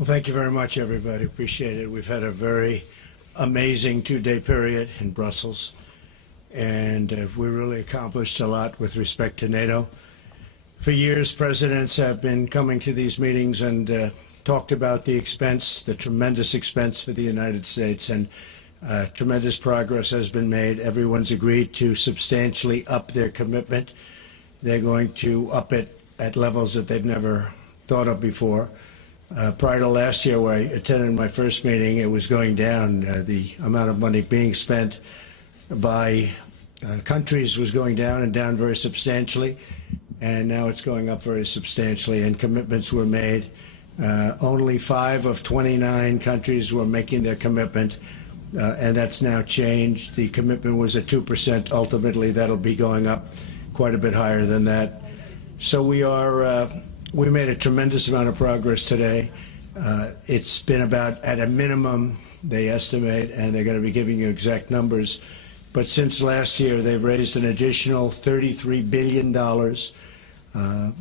Well, thank you very much, everybody. Appreciate it. We've had a very amazing two-day period in Brussels, and we really accomplished a lot with respect to NATO. For years, presidents have been coming to these meetings and talked about the expense, the tremendous expense for the United States, and tremendous progress has been made. Everyone's agreed to substantially up their commitment. They're going to up it at levels that they've never thought of before. Prior to last year, where I attended my first meeting, it was going down. The amount of money being spent by countries was going down and down very substantially, and now it's going up very substantially, and commitments were made. Only 5 of 29 countries were making their commitment, and that's now changed. The commitment was at 2%. Ultimately, that'll be going up quite a bit higher than that. So we made a tremendous amount of progress today. It's been about, at a minimum, they estimate, and they're going to be giving you exact numbers, but since last year, they've raised an additional $33 billion.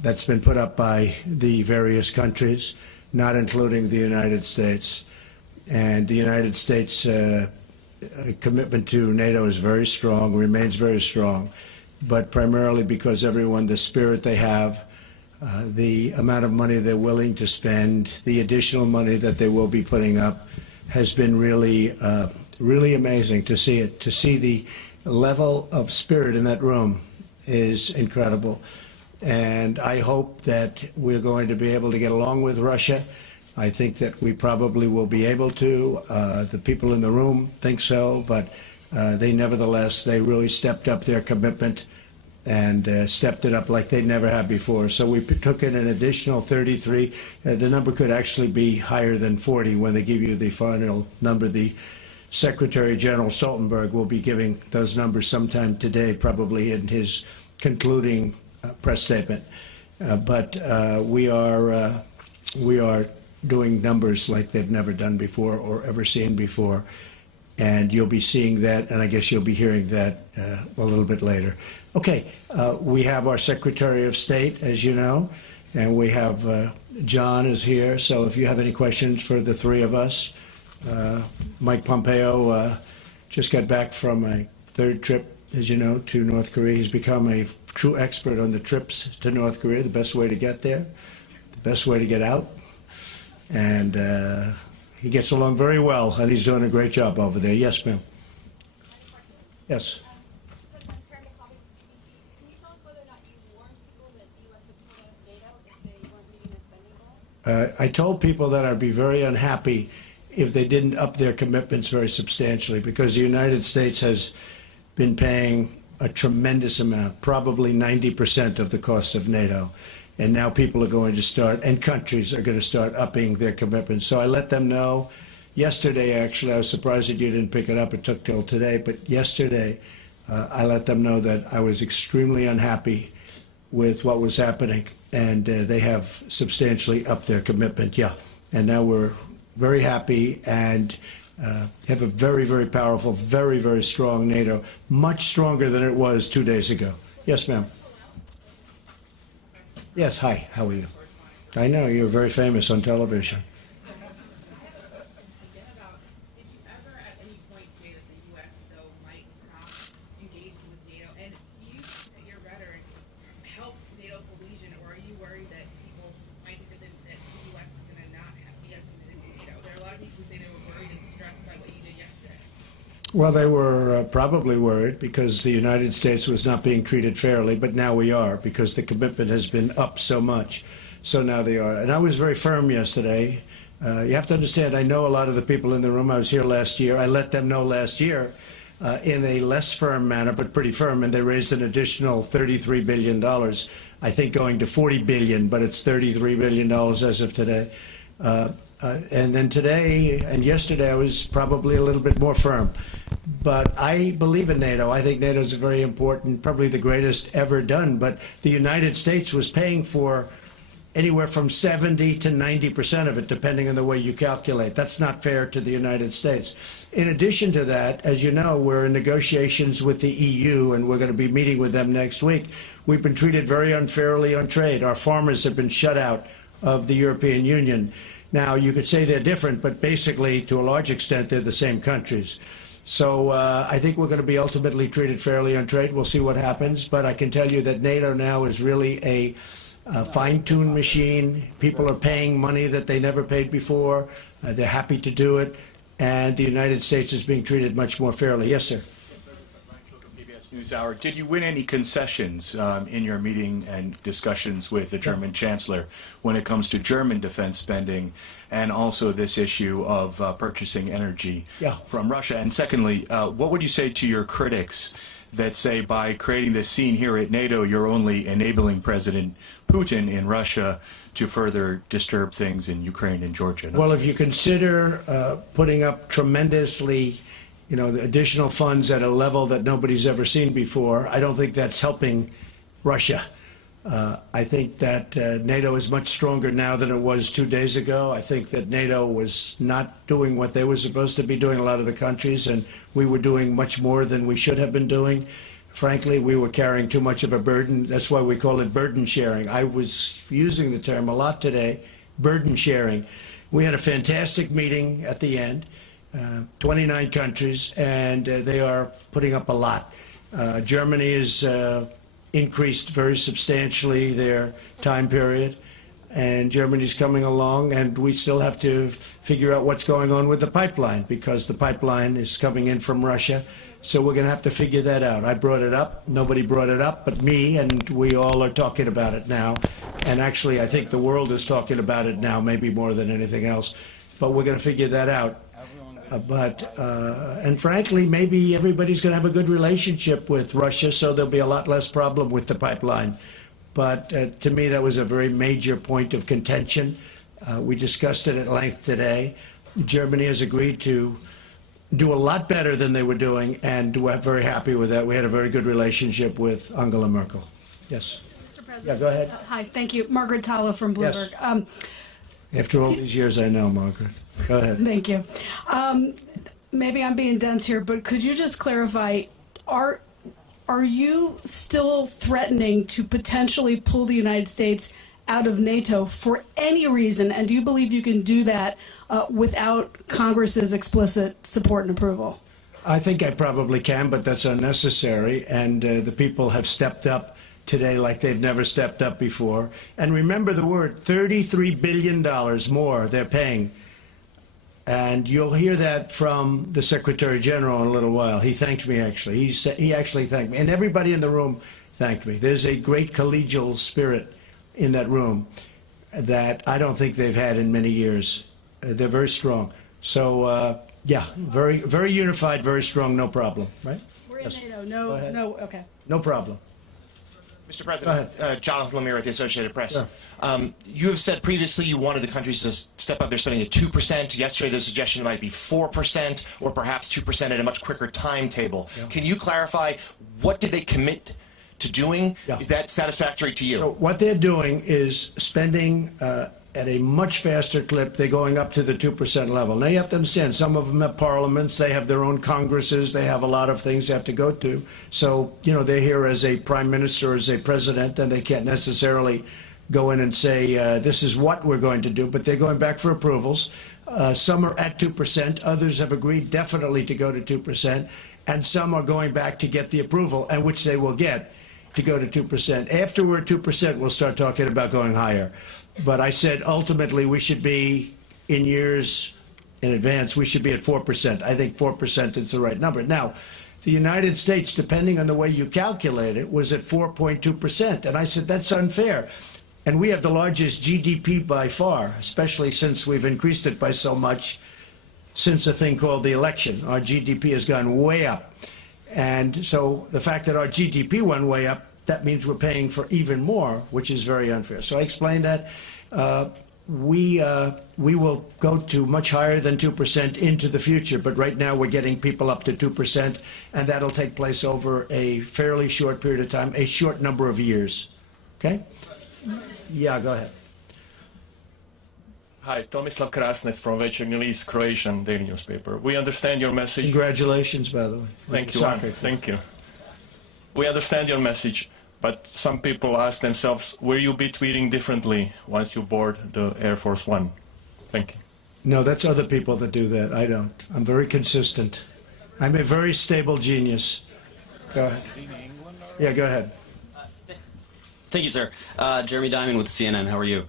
That's been put up by the various countries, not including the United States. And the United States commitment to NATO is very strong, remains very strong, but primarily because everyone, the spirit they have, the amount of money they're willing to spend, the additional money that they will be putting up has been really, really amazing to see it. To see the level of spirit in that room is incredible. And I hope that we're going to be able to get along with Russia. I think that we probably will be able to. The people in the room think so, but they nevertheless, they really stepped up their commitment and stepped it up like they never have before. So we took in an additional 33. The number could actually be higher than 40 when they give you the final number. The Secretary General Stoltenberg will be giving those numbers sometime today, probably in his concluding press statement. But we are doing numbers like they've never done before or ever seen before. And you'll be seeing that, and I guess you'll be hearing that a little bit later. Okay, we have our Secretary of State, as you know, and we have John is here. So if you have any questions for the three of us, Mike Pompeo just got back from a third trip, as you know, to North Korea. He's become a true expert on the trips to North Korea, the best way to get there, the best way to get out. And he gets along very well, and he's doing a great job over there. Yes, ma'am. Yes. I told people that I'd be very unhappy if they didn't up their commitments very substantially, because the United States has been paying a tremendous amount, probably 90% of the cost of NATO. And now people are going to start, and countries are going to start upping their commitments. So I let them know yesterday, actually. I was surprised that you didn't pick it up. It took till today. But yesterday, I let them know that I was extremely unhappy with what was happening. And they have substantially upped their commitment, yeah. And now we're very happy and have a very, very powerful, very, very strong NATO, much stronger than it was 2 days ago. Yes, ma'am. Yes, hi, how are you? I know, you're very famous on television. Did you ever at any point say that the U.S. though might stop engaging with NATO? And do you think that your rhetoric helps NATO cohesion, or are you worried that people might think that the U.S. is going to not be as committed to NATO? There are a lot of people who say they were worried and stressed by what you did yesterday. Well, they were probably worried because the United States was not being treated fairly, but now we are, because the commitment has been up so much. So now they are. And I was very firm yesterday. You have to understand, I know a lot of the people in the room. I was here last year. I let them know last year in a less firm manner, but pretty firm, and they raised an additional $33 billion, I think going to $40 billion, but it's $33 billion as of today. And then today and yesterday, I was probably a little bit more firm. But I believe in NATO. I think NATO is very important, probably the greatest ever done. But the United States was paying for anywhere from 70 to 90% of it, depending on the way you calculate. That's not fair to the United States. In addition to that, as you know, we're in negotiations with the EU, and we're going to be meeting with them next week. We've been treated very unfairly on trade. Our farmers have been shut out of the European Union. Now, you could say they're different, but basically, to a large extent, they're the same countries. So I think we're going to be ultimately treated fairly on trade. We'll see what happens. But I can tell you that NATO now is really a fine-tuned machine. People are paying money that they never paid before. They're happy to do it. And the United States is being treated much more fairly. Yes, sir. NewsHour. Did you win any concessions in your meeting and discussions with the German Chancellor when it comes to German defense spending and also this issue of purchasing energy from Russia? And secondly, what would you say to your critics that say by creating this scene here at NATO, you're only enabling President Putin in Russia to further disturb things in Ukraine and Georgia? Well, if you consider putting up tremendously the additional funds at a level that nobody's ever seen before, I don't think that's helping Russia. I think that NATO is much stronger now than it was 2 days ago. I think that NATO was not doing what they were supposed to be doing, a lot of the countries, and we were doing much more than we should have been doing. Frankly, we were carrying too much of a burden. That's why we call it burden sharing. I was using the term a lot today, burden sharing. We had a fantastic meeting at the end. 29 countries, and they are putting up a lot. Germany has increased very substantially their time period, and Germany's coming along, and we still have to figure out what's going on with the pipeline, because the pipeline is coming in from Russia, so we're going to have to figure that out. I brought it up. Nobody brought it up but me, and we all are talking about it now, and actually I think the world is talking about it now, maybe more than anything else, but we're going to figure that out. And frankly, maybe everybody's going to have a good relationship with Russia, so there'll be a lot less problem with the pipeline. But to me, that was a very major point of contention. We discussed it at length today. Germany has agreed to do a lot better than they were doing, and we're very happy with that. We had a very good relationship with Angela Merkel. Yes. Mr. President. Yeah, go ahead. Hi, thank you. Margaret Talla from Bloomberg. Yes. After all these years, I know, Margaret. Go ahead. Thank you. Maybe I'm being dense here, but could you just clarify, are you still threatening to potentially pull the United States out of NATO for any reason, and do you believe you can do that without Congress's explicit support and approval? I think I probably can, but that's unnecessary, and the people have stepped up today like they've never stepped up before. And remember the word, $33 billion more they're paying. And you'll hear that from the Secretary General in a little while. He thanked me, actually. He actually thanked me. And everybody in the room thanked me. There's a great collegial spirit in that room that I don't think they've had in many years. They're very strong. So, yeah, very, very unified, very strong, no problem, right? We're in NATO. No, okay. No problem. Mr. President, Jonathan Lemire at the Associated Press. Sure. You have said previously you wanted the countries to step up their spending at 2%. Yesterday, the suggestion might be 4% or perhaps 2% at a much quicker timetable. Yeah. Can you clarify what did they commit to doing? Yeah. Is that satisfactory to you? So what they're doing is spending at a much faster clip. They're going up to the 2% level. Now, you have to understand, some of them have parliaments, they have their own congresses, they have a lot of things they have to go to. So, they're here as a prime minister, as a president, and they can't necessarily go in and say, this is what we're going to do, but they're going back for approvals. Some are at 2%, others have agreed definitely to go to 2%, and some are going back to get the approval, and which they will get, to go to 2%. After we're at 2%, we'll start talking about going higher. But I said ultimately we should be, in years in advance, we should be at 4%. I think 4% is the right number. Now, the United States, depending on the way you calculate it, was at 4.2%. And I said, that's unfair. And we have the largest GDP by far, especially since we've increased it by so much since a thing called the election. Our GDP has gone way up. And so the fact that our GDP went way up, that means we're paying for even more, which is very unfair. So I explained that. We will go to much higher than 2% into the future, but right now we're getting people up to 2%, and that'll take place over a fairly short period of time, a short number of years. Okay? Yeah, go ahead. Hi, Tomislav Krasnec from Večernji List, Croatian daily newspaper. We understand your message. Congratulations, by the way. Thank you. Thank you. We understand your message, but some people ask themselves, will you be tweeting differently once you board the Air Force One? Thank you. No, that's other people that do that. I don't. I'm very consistent. I'm a very stable genius. Go ahead. Yeah, go ahead. Thank you, sir. Jeremy Diamond with CNN. How are you?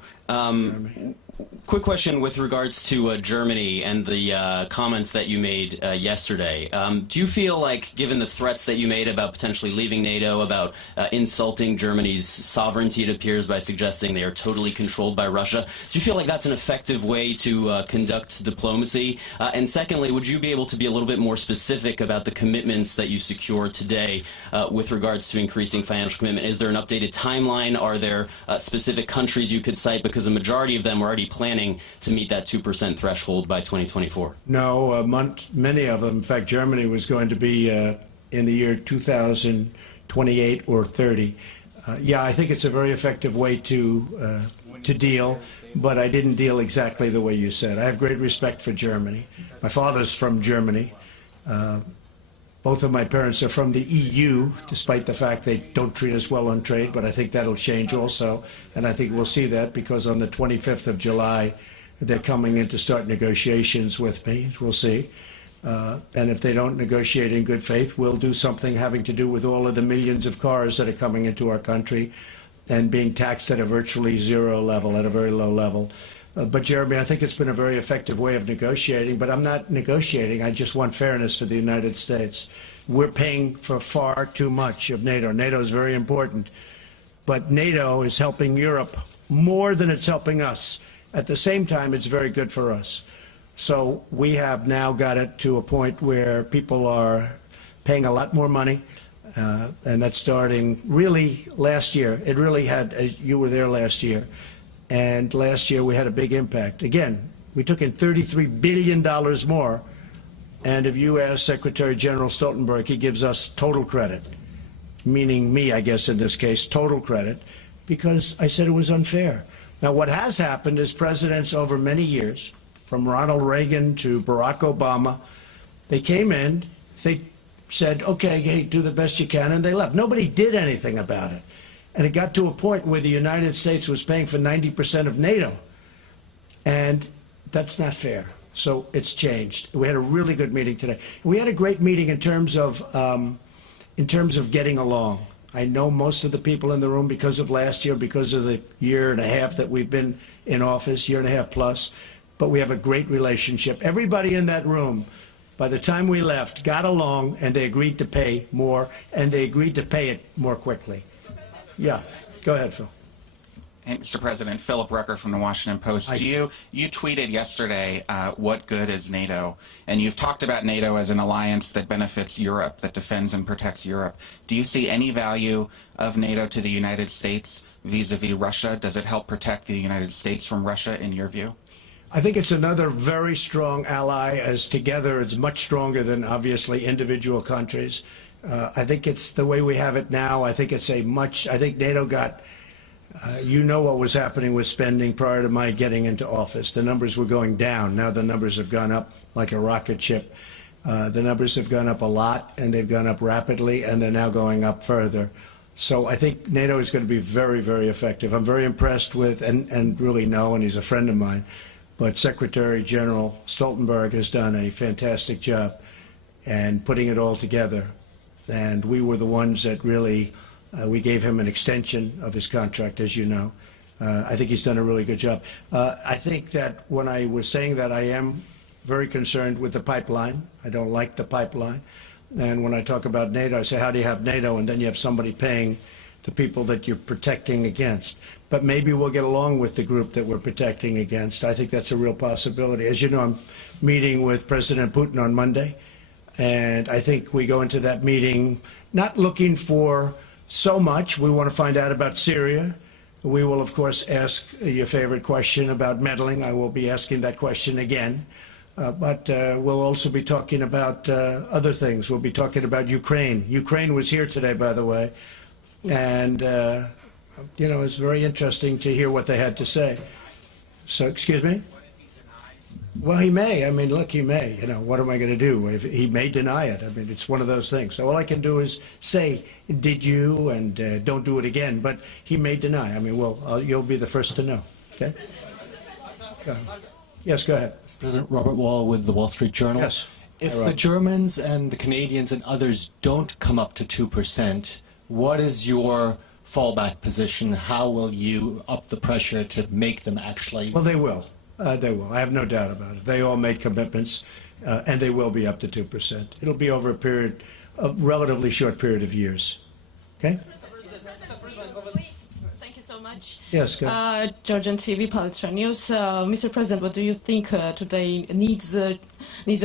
Quick question with regards to Germany and the comments that you made yesterday. Do you feel like, given the threats that you made about potentially leaving NATO, about insulting Germany's sovereignty, it appears, by suggesting they are totally controlled by Russia, do you feel like that's an effective way to conduct diplomacy? And secondly, would you be able to be a little bit more specific about the commitments that you secured today with regards to increasing financial commitment? Is there an updated timeline? Are there specific countries you could cite? Because the majority of them are already planning to meet that 2% threshold by 2024. No, many of them. In fact, Germany was going to be in the year 2028 or 30. Yeah, I think it's a very effective way to deal, but I didn't deal exactly the way you said. I have great respect for Germany. My father's from Germany. Both of my parents are from the EU, despite the fact they don't treat us well on trade, but I think that'll change also. And I think we'll see that because on the 25th of July, they're coming in to start negotiations with me. We'll see. And if they don't negotiate in good faith, we'll do something having to do with all of the millions of cars that are coming into our country and being taxed at a virtually zero level, at a very low level. But Jeremy, I think it's been a very effective way of negotiating, but I'm not negotiating. I just want fairness for the United States. We're paying for far too much of NATO. NATO is very important, but NATO is helping Europe more than it's helping us. At the same time, it's very good for us. So we have now got it to a point where people are paying a lot more money, and that's starting really last year. It really had, you were there last year. And last year we had a big impact. Again, we took in $33 billion more. And if you ask Secretary General Stoltenberg, he gives us total credit, meaning me, I guess, in this case, total credit, because I said it was unfair. Now, what has happened is presidents over many years, from Ronald Reagan to Barack Obama, they came in, they said, okay, hey, do the best you can, and they left. Nobody did anything about it. And it got to a point where the United States was paying for 90% of NATO. And that's not fair. So it's changed. We had a really good meeting today. We had a great meeting in terms of getting along. I know most of the people in the room because of last year, because of the year and a half that we've been in office, year and a half plus. But we have a great relationship. Everybody in that room, by the time we left, got along, and they agreed to pay more, and they agreed to pay it more quickly. Yeah, go ahead, Phil. Hey, Mr. President, Philip Rucker from the Washington Post. You tweeted yesterday, what good is NATO? And you've talked about NATO as an alliance that benefits Europe, that defends and protects Europe. Do you see any value of NATO to the United States vis-a-vis Russia? Does it help protect the United States from Russia, in your view? I think it's another very strong ally, as together it's much stronger than, obviously, individual countries. I think it's the way we have it now. I think it's I think NATO got, you know what was happening with spending prior to my getting into office. The numbers were going down. Now the numbers have gone up like a rocket ship. The numbers have gone up a lot, and they've gone up rapidly, and they're now going up further. So I think NATO is going to be very, very effective. I'm very impressed with, and really know, and he's a friend of mine, but Secretary General Stoltenberg has done a fantastic job and putting it all together. And we were the ones that really, we gave him an extension of his contract, as you know. I think he's done a really good job. I think that when I was saying that, I am very concerned with the pipeline. I don't like the pipeline. And when I talk about NATO, I say, how do you have NATO? And then you have somebody paying the people that you're protecting against. But maybe we'll get along with the group that we're protecting against. I think that's a real possibility. As you know, I'm meeting with President Putin on Monday. And I think we go into that meeting not looking for so much. We want to find out about Syria. We will, of course, ask your favorite question about meddling. I will be asking that question again. But we'll also be talking about other things. We'll be talking about Ukraine. Ukraine was here today, by the way. And, you know, it's very interesting to hear what they had to say. So, excuse me? Well, he may. I mean, look, he may. You know, what am I going to do? He may deny it. I mean, it's one of those things. So all I can do is say, did you, and don't do it again. But he may deny. I mean, well, you'll be the first to know. Okay? Go ahead. Yes, go ahead. President Robert Wall with the Wall Street Journal. Yes. If Hi, the Robert. Germans and the Canadians and others don't come up to 2%, what is your fallback position? How will you up the pressure to make them actually? Well, they will. They will. I have no doubt about it. They all made commitments, and they will be up to 2%. It'll be over a relatively short period of years. Okay? Thank you so much. Yes, go ahead. Georgian TV, Palestine News. Mr. President, what do you think today needs or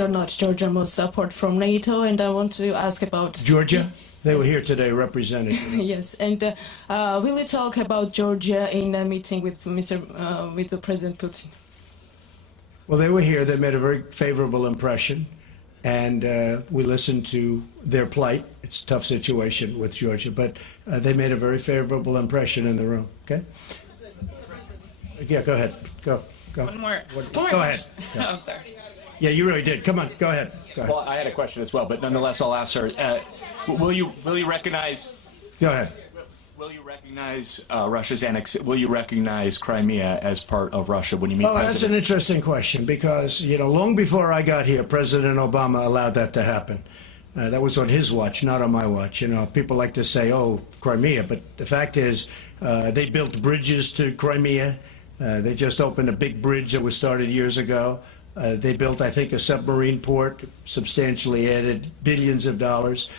not Georgia most support from NATO? And I want to ask about Georgia? They were here today represented. Yes, and will you talk about Georgia in a meeting with with President Putin? Well, they were here. They made a very favorable impression, and we listened to their plight. It's a tough situation with Georgia, but they made a very favorable impression in the room. Okay? Yeah, go ahead. Go. One more. Go ahead. Yeah. I'm sorry. Yeah, you really did. Come on, go ahead. Go ahead. Well, I had a question as well, but nonetheless, I'll ask her. Will you recognize? Go ahead. Will you recognize Russia's Will you recognize Crimea as part of Russia when you meet Well, that's an President? interesting question because, long before I got here, President Obama allowed that to happen. That was on his watch, not on my watch. People like to say, oh, Crimea, but the fact is they built bridges to Crimea. They just opened a big bridge that was started years ago. They built, I think, a submarine port, substantially added billions of dollars.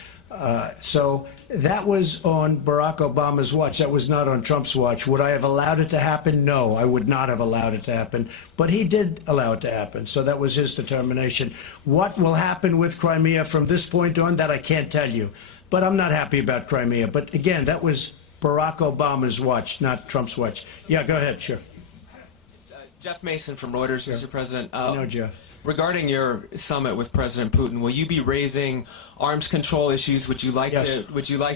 So that was on Barack Obama's watch. That was not on Trump's watch. Would I have allowed it to happen? No, I would not have allowed it to happen. But he did allow it to happen. So that was his determination. What will happen with Crimea from this point on, that I can't tell you. But I'm not happy about Crimea. But again, that was Barack Obama's watch, not Trump's watch. Yeah, go ahead, sure. Jeff Mason from Reuters, Sure. Mr. President. I know, Jeff. Regarding your summit with President Putin, will you be raising arms control issues? Would you like Yes.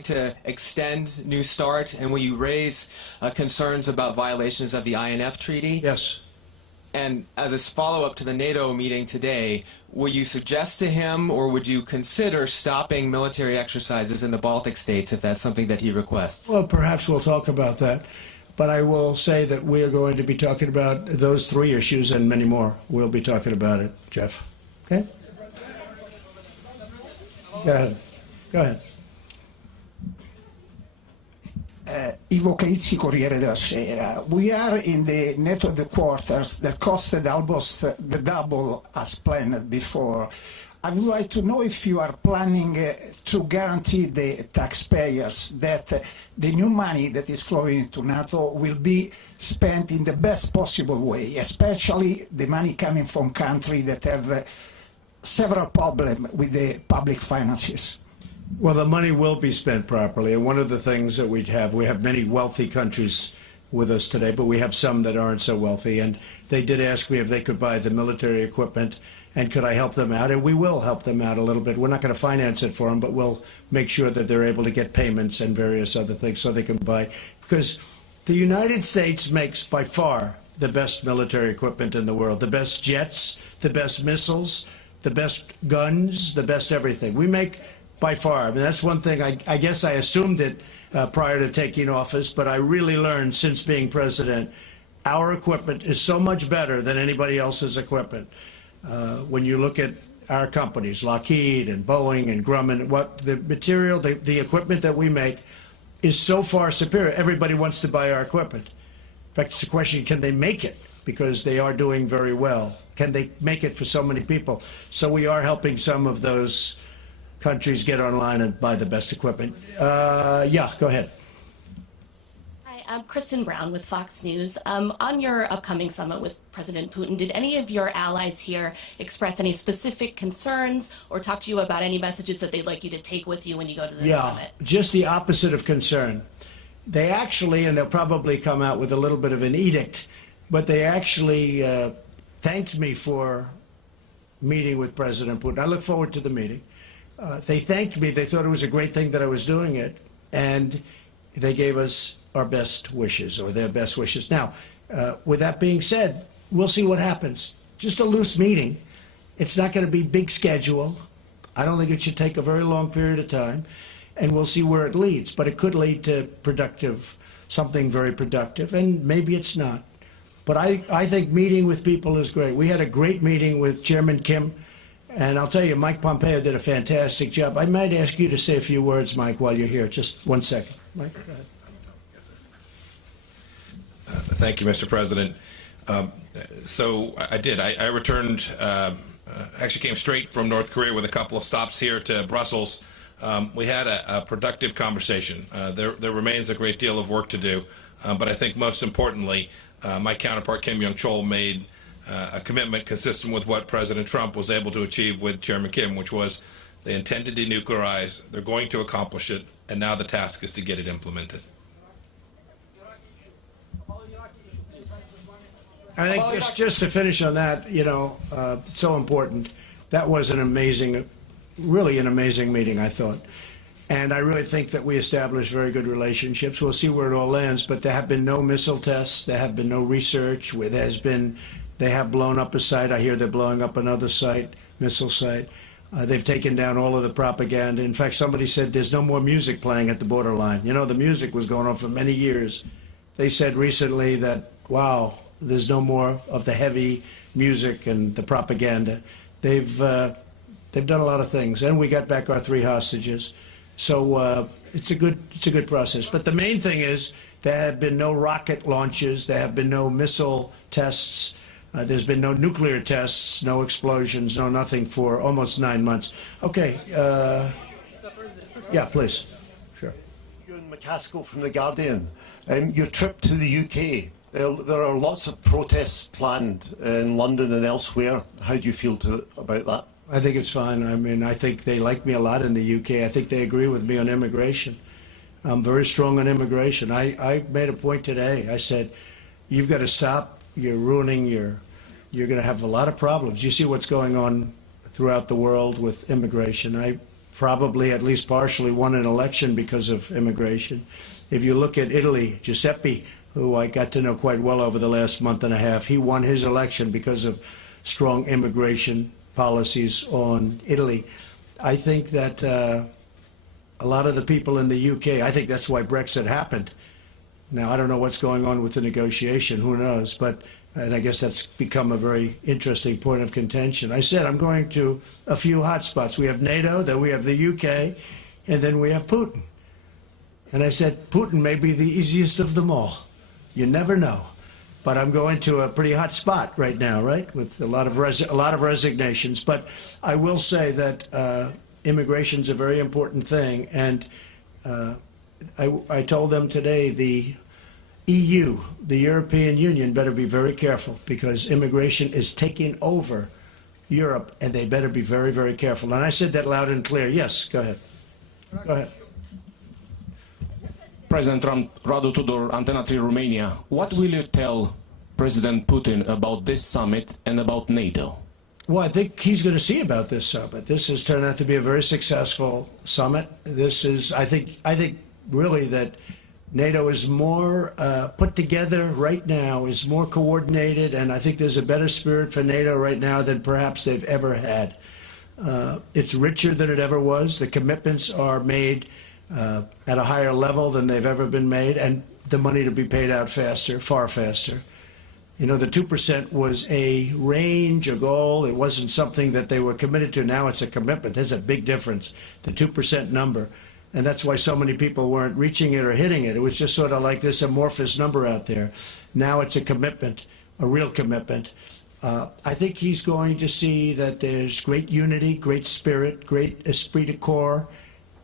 to extend New START, and will you raise concerns about violations of the INF Treaty? Yes. And as a follow-up to the NATO meeting today, will you suggest to him, or would you consider stopping military exercises in the Baltic states if that's something that he requests? Well, perhaps we'll talk about that. But I will say that we are going to be talking about those three issues and many more. We'll be talking about it, Jeff. Okay? Go ahead. Go ahead. Ivo Caizzi, Corriere della Sera. We are in the NATO headquarters that costed almost the double as planned before. I would like to know if you are planning to guarantee the taxpayers that the new money that is flowing into NATO will be spent in the best possible way, especially the money coming from countries that have several problems with the public finances. Well, the money will be spent properly. And one of the things that we have many wealthy countries with us today, but we have some that aren't so wealthy. And they did ask me if they could buy the military equipment and could I help them out? And we will help them out a little bit. We're not going to finance it for them, but we'll make sure that they're able to get payments and various other things so they can buy. Because the United States makes by far the best military equipment in the world, the best jets, the best missiles, the best guns, the best everything. We make by far. I mean, that's one thing. I guess I assumed it prior to taking office, but I really learned since being president, our equipment is so much better than anybody else's equipment. When you look at our companies, Lockheed and Boeing and Grumman, what the material, the equipment that we make is so far superior. Everybody wants to buy our equipment. In fact, it's a question, can they make it? Because they are doing very well. Can they make it for so many people? So we are helping some of those countries get online and buy the best equipment. Yeah, go ahead. Hi, I'm Kristen Brown with Fox News. On your upcoming summit with President Putin, did any of your allies here express any specific concerns or talk to you about any messages that they'd like you to take with you when you go to the summit? Just the opposite of concern. They actually, and they'll probably come out with a little bit of an edict, but they actually thanked me for meeting with President Putin. I look forward to the meeting. They thanked me. They thought it was a great thing that I was doing it, and they gave us our best wishes, or their best wishes. Now, with that being said, we'll see what happens. Just a loose meeting. It's not going to be big schedule. I don't think it should take a very long period of time, and we'll see where it leads. But it could lead to something very productive, and maybe it's not. But I think meeting with people is great. We had a great meeting with Chairman Kim, and I'll tell you, Mike Pompeo did a fantastic job. I might ask you to say a few words, Mike, while you're here. Just 1 second. Mike, go ahead. Thank you, Mr. President. So I did. I returned, actually came straight from North Korea with a couple of stops here to Brussels. We had a productive conversation. There remains a great deal of work to do, but I think most importantly, my counterpart Kim Yong-chol made a commitment consistent with what President Trump was able to achieve with Chairman Kim, which was they intend to denuclearize, they're going to accomplish it, and now the task is to get it implemented. I think just to finish on that, you know, it's so important. That was an amazing, really an amazing meeting, I thought. And I really think that we established very good relationships. We'll see where it all lands, but there have been no missile tests. There have been no research. They have blown up a site. I hear they're blowing up another site, missile site. They've taken down all of the propaganda. In fact, somebody said there's no more music playing at the borderline. You know, the music was going on for many years. They said recently that, wow, there's no more of the heavy music and the propaganda. They've done a lot of things, and we got back our 3 hostages. So it's a good process. But the main thing is there have been no rocket launches. There have been no missile tests. There's been no nuclear tests, no explosions, no nothing for almost 9 months. Okay. Yeah, please. Sure. Ewan McCaskill from The Guardian. Your trip to the UK. There are lots of protests planned in London and elsewhere. How do you feel about that? I think it's fine. I mean, I think they like me a lot in the UK. I think they agree with me on immigration. I'm very strong on immigration. I made a point today. I said, you've got to stop. You're ruining you're going to have a lot of problems. You see what's going on throughout the world with immigration. I probably, at least partially, won an election because of immigration. If you look at Italy, Giuseppe, who I got to know quite well over the last month and a half, he won his election because of strong immigration policies on Italy. I think that a lot of the people in the UK, I think that's why Brexit happened. Now, I don't know what's going on with the negotiation, who knows, and I guess that's become a very interesting point of contention. I said I'm going to a few hot spots. We have NATO, then we have the UK, and then we have Putin. And I said, Putin may be the easiest of them all. You never know. But I'm going to a pretty hot spot right now, right, with a lot of resignations. But I will say that immigration is a very important thing, and I told them today the EU, the European Union, better be very careful because immigration is taking over Europe, and they better be very, very careful. And I said that loud and clear. Yes, go ahead. Go ahead. President Trump, Radu Tudor, Antena 3 Romania. What will you tell President Putin about this summit and about NATO? Well, I think he's going to see about this summit. This has turned out to be a very successful summit. This is, I think really that NATO is more put together right now, is more coordinated, and I think there's a better spirit for NATO right now than perhaps they've ever had. It's richer than it ever was. The commitments are made at a higher level than they've ever been made, and the money to be paid out faster, far faster. You know, the 2% was a range, a goal. It wasn't something that they were committed to. Now it's a commitment. There's a big difference, the 2% number. And that's why so many people weren't reaching it or hitting it. It was just sort of like this amorphous number out there. Now it's a commitment, a real commitment. I think he's going to see that there's great unity, great spirit, great esprit de corps.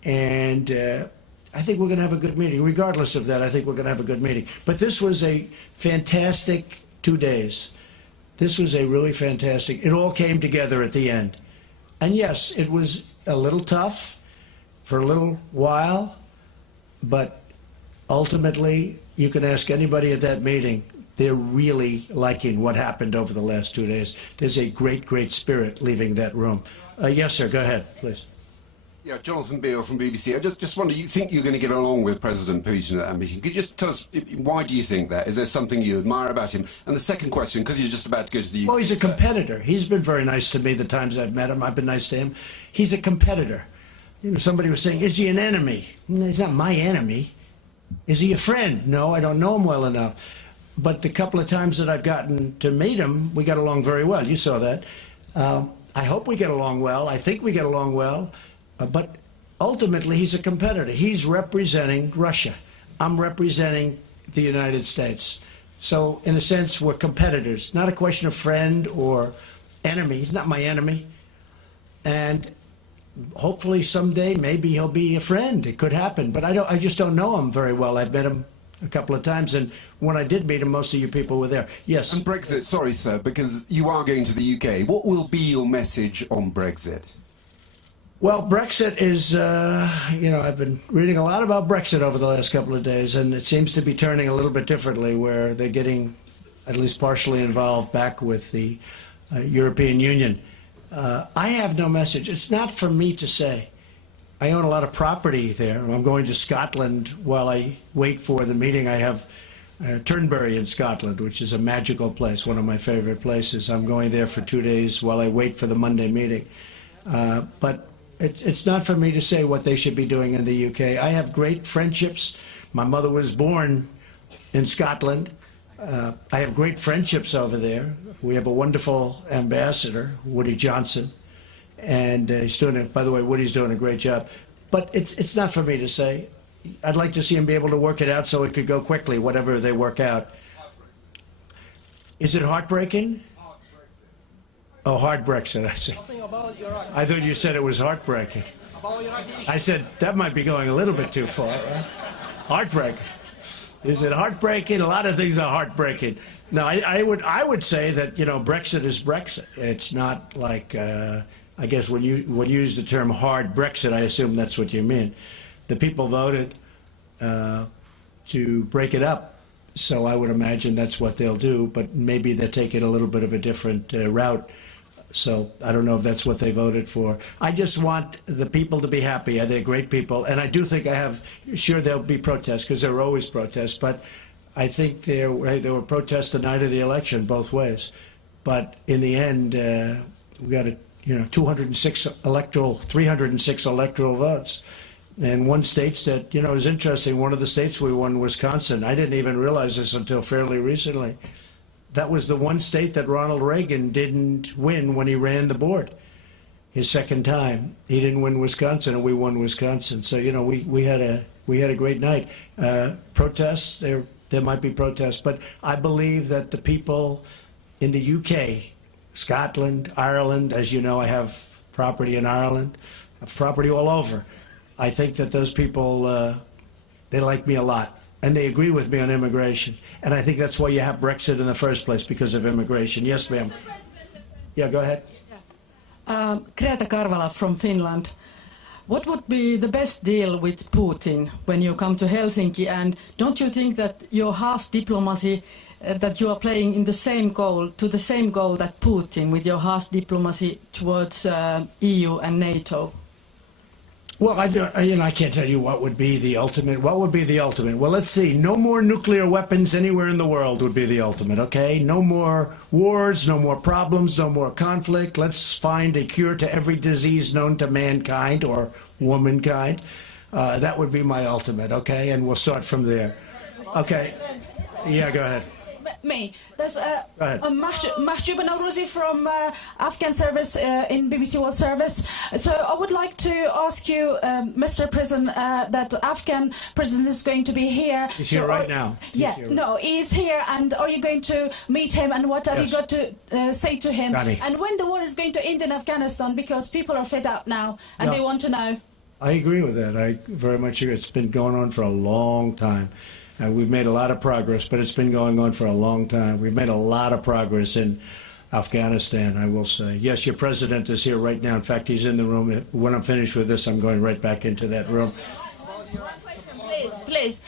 And I think we're going to have a good meeting. Regardless of that, I think we're going to have a good meeting. But this was a fantastic 2 days. This was a really fantastic, it all came together at the end. And yes, it was a little tough for a little while, but ultimately, you can ask anybody at that meeting, they're really liking what happened over the last 2 days. There's a great, great spirit leaving that room. Yes, sir, go ahead, please. Yeah, Jonathan Beale from BBC. I just wonder, you think you're going to get along with President Putin at that meeting? Could you just tell us, why do you think that? Is there something you admire about him? And the second question, because you're just about to go to the UK. Well, he's a competitor. He's been very nice to me the times I've met him. I've been nice to him. He's a competitor. You know, somebody was saying, is he an enemy? No, he's not my enemy. Is he a friend? No, I don't know him well enough. but the couple of times that I've gotten to meet him, we got along very well. You saw that. I hope we get along well. I think we get along well. But ultimately, he's a competitor. He's representing Russia. I'm representing the United States. So, in a sense, we're competitors. Not a question of friend or enemy. He's not my enemy. And hopefully someday, maybe he'll be a friend. It could happen. But I just don't know him very well. I've met him a couple of times, and when I did meet him, most of you people were there. Yes. And Brexit, sorry, sir, because you are going to the UK. What will be your message on Brexit? Well, Brexit is, I've been reading a lot about Brexit over the last couple of days, and it seems to be turning a little bit differently, where they're getting at least partially involved back with the European Union. I have no message. It's not for me to say. I own a lot of property there. I'm going to Scotland while I wait for the meeting. I have Turnberry in Scotland, which is a magical place, one of my favorite places. I'm going there for 2 days while I wait for the Monday meeting. But it's not for me to say what they should be doing in the UK. I have great friendships. My mother was born in Scotland. I have great friendships over there. We have a wonderful ambassador, Woody Johnson. And he's doing by the way, Woody's doing a great job. But it's not for me to say. I'd like to see him be able to work it out so it could go quickly, whatever they work out. Is it heartbreaking? Oh, hard Brexit, I see. I thought you said it was heartbreaking. I said, that might be going a little bit too far, right? Heartbreaking. Is it heartbreaking? A lot of things are heartbreaking. No, I would say that, Brexit is Brexit. It's not like... I guess when you use the term hard Brexit, I assume that's what you mean. The people voted to break it up, so I would imagine that's what they'll do, but maybe they're taking a little bit of a different route. So I don't know if that's what they voted for. I just want the people to be happy. They're great people, and I do think sure there'll be protests, because there are always protests, but I think there were protests the night of the election both ways. But in the end, we got to 306 electoral votes. And one state that, is interesting, one of the states we won, Wisconsin. I didn't even realize this until fairly recently. That was the one state that Ronald Reagan didn't win when he ran the board. His second time. He didn't win Wisconsin, and we won Wisconsin. So, we had a great night. Protests, there might be protests, but I believe that the people in the UK, Scotland, Ireland, as you know, I have property in Ireland, I have property all over. I think that those people, they like me a lot, and they agree with me on immigration. And I think that's why you have Brexit in the first place, because of immigration. Yes, ma'am. Yeah, go ahead. Greta Karvala from Finland. What would be the best deal with Putin when you come to Helsinki? And don't you think that your harsh diplomacy that you are playing in the same goal that Putin with your harsh diplomacy towards EU and NATO? Well, I can't tell you what would be the ultimate. What would be the ultimate? Well, let's see. No more nuclear weapons anywhere in the world would be the ultimate, okay? No more wars, no more problems, no more conflict. Let's find a cure to every disease known to mankind or womankind. That would be my ultimate, okay? And we'll start from there. Okay. Yeah, go ahead. Me. There's Mahjouba Naurouzi from Afghan service in BBC World Service. So I would like to ask you, Mr. President, that Afghan president is going to be here. He's here right now. He's here. And are you going to meet him? And what have you got to say to him? And when the war is going to end in Afghanistan, because people are fed up now and they want to know. I agree with that. I very much agree. It's been going on for a long time. We've made a lot of progress, but it's been going on for a long time. We've made a lot of progress in Afghanistan, I will say. Yes, your president is here right now. In fact, he's in the room. When I'm finished with this, I'm going right back into that room. Please,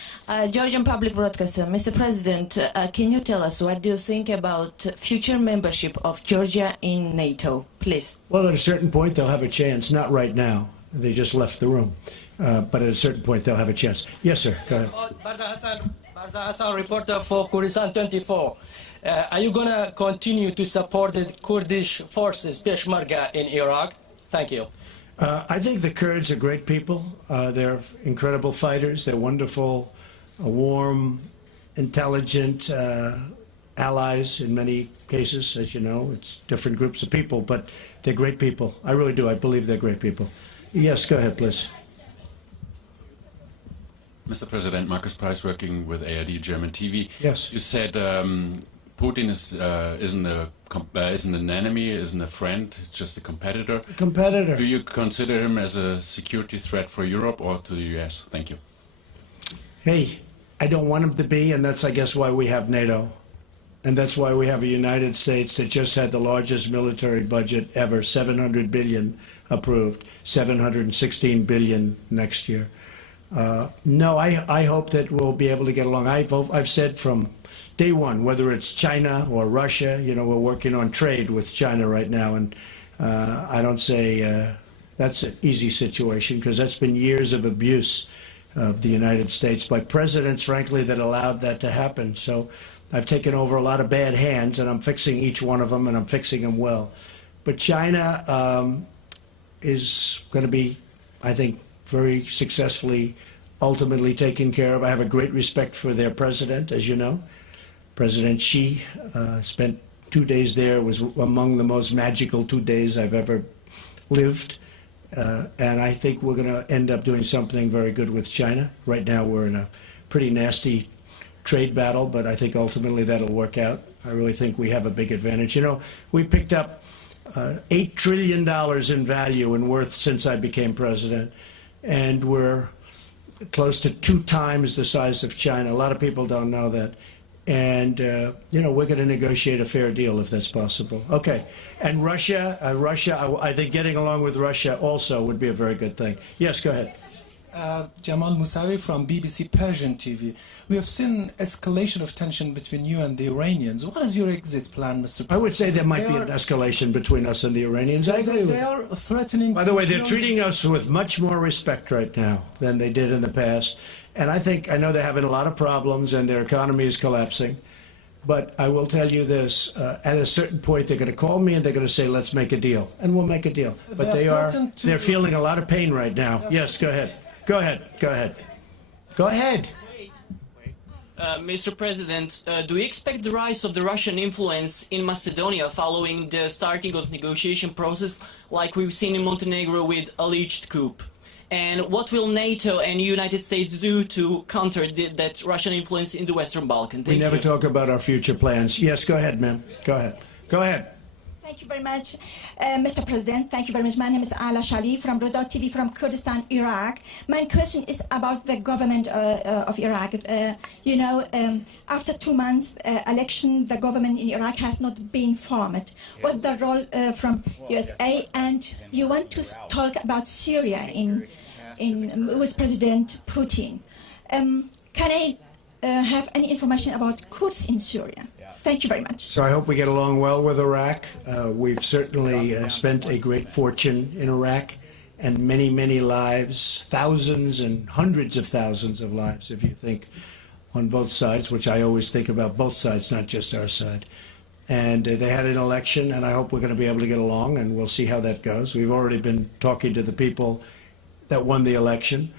Georgian Public Broadcaster, Mr. President, can you tell us what do you think about future membership of Georgia in NATO, please? Well, at a certain point, they'll have a chance. Not right now. They just left the room. But at a certain point, they'll have a chance. Yes, sir. Go ahead. Barza Hassan, reporter for Kurdistan 24. Are you going to continue to support the Kurdish forces, Peshmerga, in Iraq? Thank you. I think the Kurds are great people. They're incredible fighters. They're wonderful, warm, intelligent allies in many cases, as you know. It's different groups of people, but they're great people. I really do. I believe they're great people. Yes, go ahead, please. Mr. President, Marcus Price, working with ARD German TV. Yes. You said Putin isn't an enemy, isn't a friend, it's just a competitor. Competitor. Do you consider him as a security threat for Europe or to the US? Thank you. Hey, I don't want him to be, and that's, I guess, why we have NATO. And that's why we have a United States that just had the largest military budget ever, $700 billion approved, $716 billion next year. No, I hope that we'll be able to get along. I've said from day one, whether it's China or Russia, you know, we're working on trade with China right now, and I don't say that's an easy situation, because that's been years of abuse of the United States by presidents, frankly, that allowed that to happen. So I've taken over a lot of bad hands, and I'm fixing each one of them, and I'm fixing them well. But China is going to be, I think, very successfully ultimately taken care of. I have a great respect for their president, as you know. President Xi spent 2 days there. It was among the most magical 2 days I've ever lived. And I think we're going to end up doing something very good with China. Right now we're in a pretty nasty trade battle, but I think ultimately that'll work out. I really think we have a big advantage. You know, we picked up $8 trillion in value and worth since I became president, and we're close to 2 times the size of China. A lot of people don't know that. And, you know, we're going to negotiate a fair deal if that's possible. Okay. And Russia, I think getting along with Russia also would be a very good thing. Yes, go ahead. Jamal Musawi from BBC Persian TV. We have seen escalation of tension between you and the Iranians. What is your exit plan, Mr. President? I would say there might be an escalation between us and the Iranians. I agree with They are threatening... By the way, they're treating us with much more respect right now than they did in the past. And I know they're having a lot of problems and their economy is collapsing. But I will tell you this, at a certain point, they're going to call me and they're going to say, let's make a deal. And we'll make a deal. But they're feeling a lot of pain right now. Yes, go ahead. Go ahead. Go ahead. Go ahead. Mr. President, do you expect the rise of the Russian influence in Macedonia following the starting of negotiation process like we've seen in Montenegro with alleged coup? And what will NATO and United States do to counter that Russian influence in the Western Balkans? We never talk about our future plans. Yes, go ahead, ma'am. Go ahead. Go ahead. Thank you very much, Mr. President. Thank you very much. My name is Ala Shali from Rodot TV from Kurdistan, Iraq. My question is about the government of Iraq. You know, after 2 months election, the government in Iraq has not been formed. What's the role from USA? And you want to talk about Syria with President Putin. Can I have any information about Kurds in Syria? Thank you very much. So I hope we get along well with Iraq. We've certainly spent a great fortune in Iraq, and many, many lives, thousands and hundreds of thousands of lives, if you think, on both sides, which I always think about both sides, not just our side. And they had an election, and I hope we're going to be able to get along, and we'll see how that goes. We've already been talking to the people that won the election.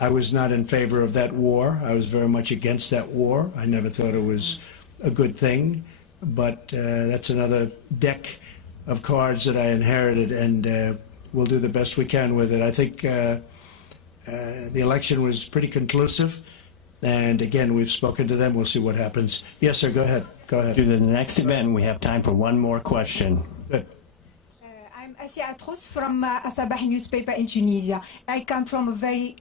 I was not in favor of that war. I was very much against that war. I never thought it was a good thing, but that's another deck of cards that I inherited, and we'll do the best we can with it. I think the election was pretty conclusive, and again, we've spoken to them. We'll see what happens. Yes, sir, go ahead. Go ahead. To the next event, we have time for one more question. Good. I'm Asia Atrous from Asabah newspaper in Tunisia. I come from a very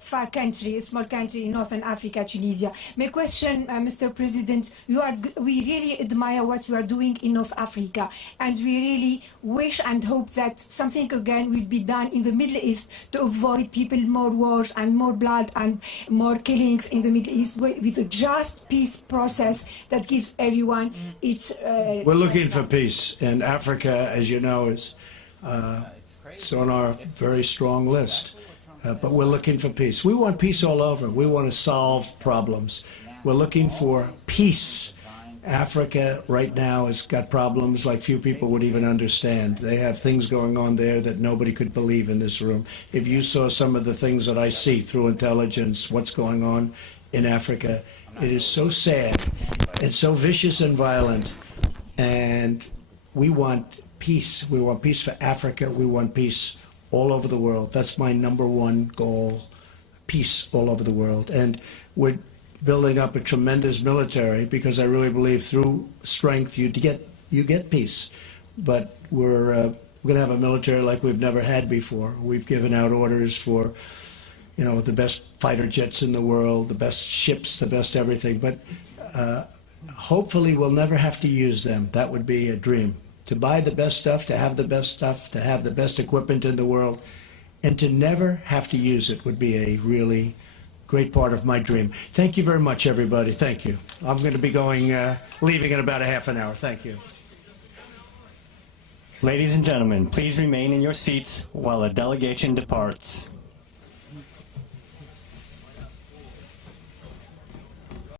far country, a small country in northern Africa, Tunisia. My question, Mr. President, we really admire what you are doing in North Africa, and we really wish and hope that something again will be done in the Middle East to avoid people more wars and more blood and more killings in the Middle East with a just peace process that gives everyone its... We're looking for peace, and Africa, as you know, is it's on our very strong list. But we're looking for peace. We want peace all over. We want to solve problems. We're looking for peace. Africa right now has got problems like few people would even understand. They have things going on there that nobody could believe in this room. If you saw some of the things that I see through intelligence, what's going on in Africa. It is so sad. It's so vicious and violent. And we want peace. We want peace for Africa. We want peace all over the world. That's my number one goal, peace all over the world. And we're building up a tremendous military because I really believe through strength you get peace. But we're going to have a military like we've never had before. We've given out orders for, the best fighter jets in the world, the best ships, the best everything. But hopefully we'll never have to use them. That would be a dream. To buy the best stuff, to have the best stuff, to have the best equipment in the world, and to never have to use it would be a really great part of my dream. Thank you very much, everybody. Thank you. I'm going to be leaving in about a half an hour. Thank you. Ladies and gentlemen, please remain in your seats while the delegation departs.